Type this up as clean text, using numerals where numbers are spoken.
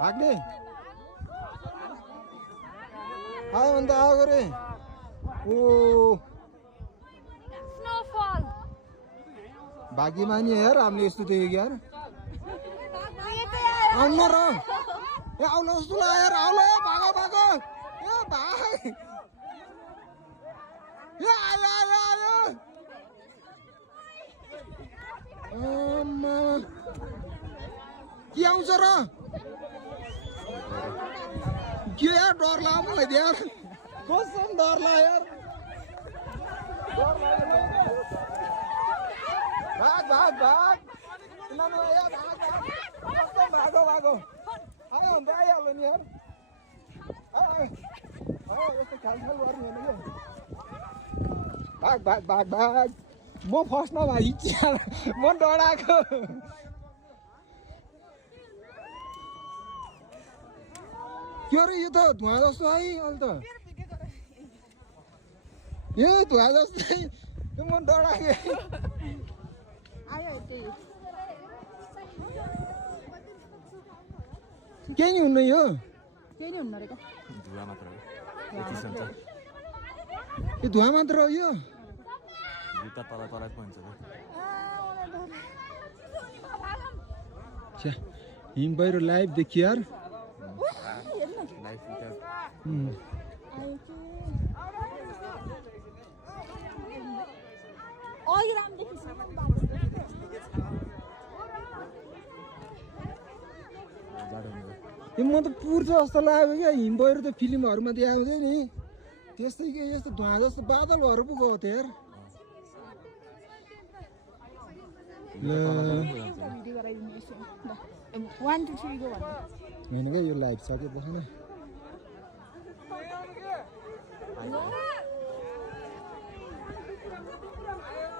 भाग्ने आयो अन्त आएको रे ओ स्नोफॉल भाग्यमानी यार हामीले यस्तो देखेको यार आउनु र ए आउनु जस्तो लाग्यो यार आउनु भागो भागो ए भाग ए आयो आयो आयो के आउँछ र के यार डर लाग्यो मलाई यार कसम डर लाग्यो यार भाग भाग भाग भाग भागो भागो आयो अन्त आइहाल्यो नि यार यस्तो खालखाल गर्ने होइन क्या भाग भाग भाग भाग म फर्स्टमा भाइ म डराएको के अरे यो त धुवा जस्तो है अहिले त ए धुवा जस्तै म डराएको केही नि हुन्न यो केही नि हुन्न रहेको धुवा मात्र हो यो धुवा मात्र हो यो जुत्ता तल तल पहन्छ हिम पहिरो लाइभ देखियो यार म त पुर्छ जस्तो लाग्यो क्या हिम पहिरो त फिल्महरूमा देखाउँछ नि त्यस्तै के यस्तो धुवा जस्तो बादल भएर पो गएको थियो यार होइन क्या यो लाइभ सक्यो बसेन